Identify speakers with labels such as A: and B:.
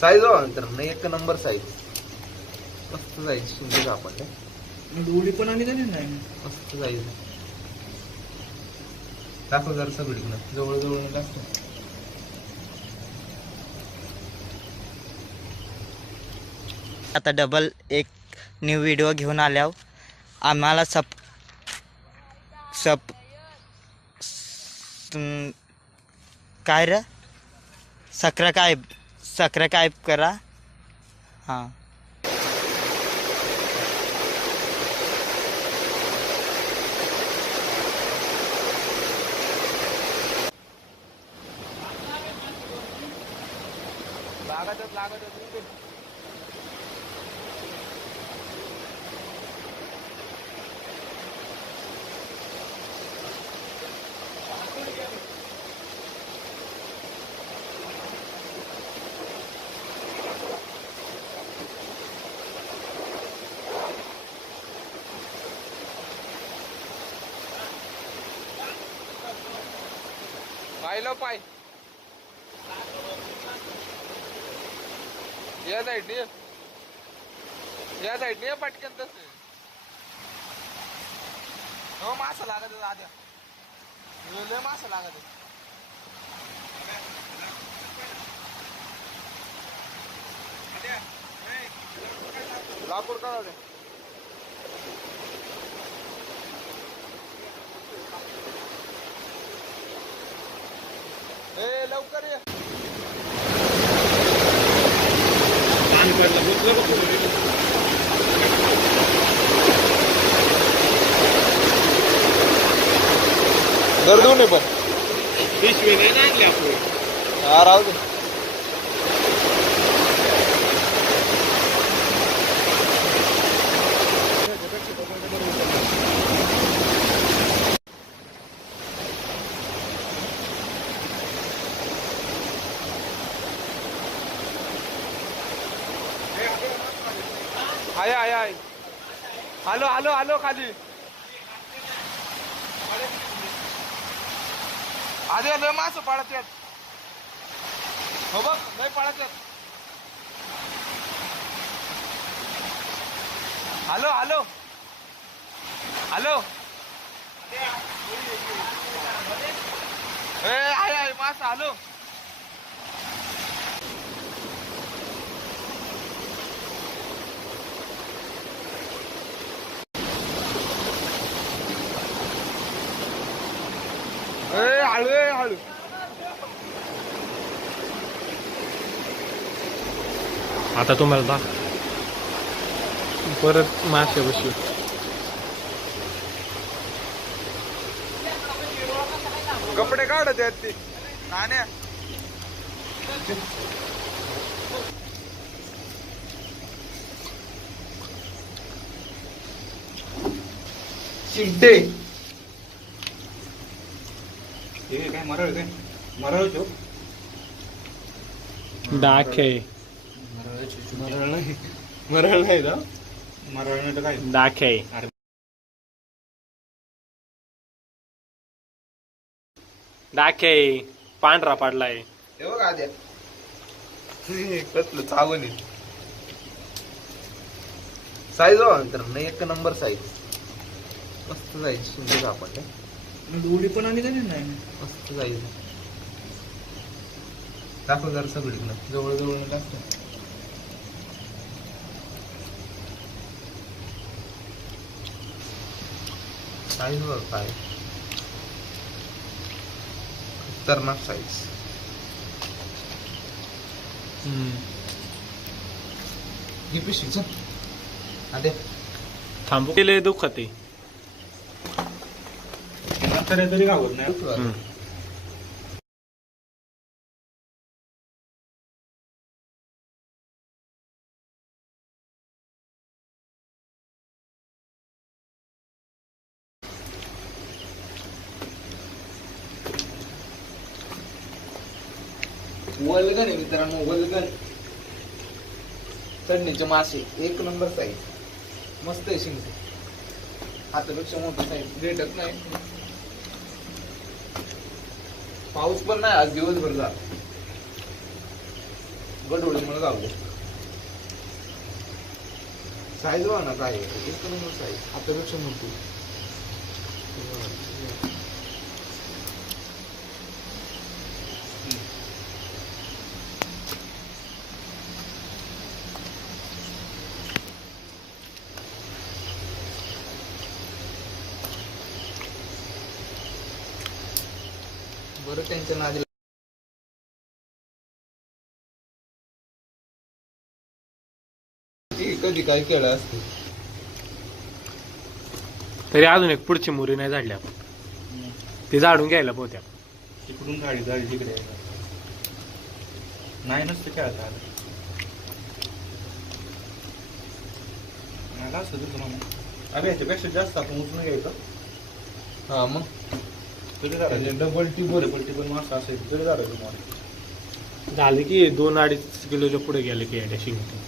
A: Size बघा मित्रांनो एक नंबर साईज मस्त साईज शिंदे आपण
B: डोळी पण नाही
A: मस्त साईज दाखव जरा सगळीकडं जवळ जवळ दाखव
C: आता डबल एक न्यू व्हिडिओ घेऊन आल्यावर आम्हाला सब सब काय र? सक्र काय? सक्र काय करा. हां.
A: लागत लागत पाहिलं पाय या साईडने ये. या साईडने ये पटकन तस हो मासा लागत आद्या लय मासा लागत आहे. लाकूड काढा ए लवकर ये. पण.
B: पिशवी नाही ना आणली आपण
A: हा राहू दे. आहे आहे आहे आलो आलो आलो खाली. अरे लय मास पडत आहेत. हो बघ लय पडत आहेत. हॅलो हॅलो हॅलो ए आहे आहे मास आलो ए हळू ए हळू
B: आता तुम्हाला दाख परत मासे बसू
A: कपडे काढत आहेत ते. नाण्या. शिंटे
B: काय मरळ काय मरळ तो डाके मरळ नाही. मरळ नाही ना मरळ नाही तर काय? डाके डाके पांढरा पाडलाय.
A: हे बघ आद्या. कसलं चावण साईज बघा मित्रांनो एक नंबर साईज मस्त साईज शिंदे आपण
B: डोळी पण आली का नाही?
A: मस्त साईज दाखव जरा सगळीकडं जवळ जवळ साईज बघ काय खतरनाक साईज ही पिशवी चल. आद्या
B: थांबू. केले दुखत तरी गावत नाही.
A: वलगन आहे मित्रांनो वलगन चढणीचे मासे एक नंबर साईज मस्त आहे शिंग हातापेक्षा मोठं साईज भेटत नाही. पाऊस पण नाही आज दिवसभर जा गडोळी मला जाऊ साईज बघा ना काय आहे. एक नंबर साईज हातापेक्षा मोठी. बरं त्यांच्या नादी कधी काय केलं असते?
B: तरी अजून एक पुढची मुरी नाही झाडली आपण ती झाडून घ्यायला पोत्या.
D: तिकडून गाडी गाडी तिकडे. नाही नसतं खेळता आलं मला असं तुझं म्हणा अरे याच्यापेक्षा जास्त आपण उचलून घ्यायचं.
A: हा मग.
D: तरी झालं.
A: डबल टिबल
D: डबल टिबल मासा असेल तरी झालं तुम्हाला
B: झाले की दोन अडीच किलोच्या पुढे गेले की याच्या शिंगटी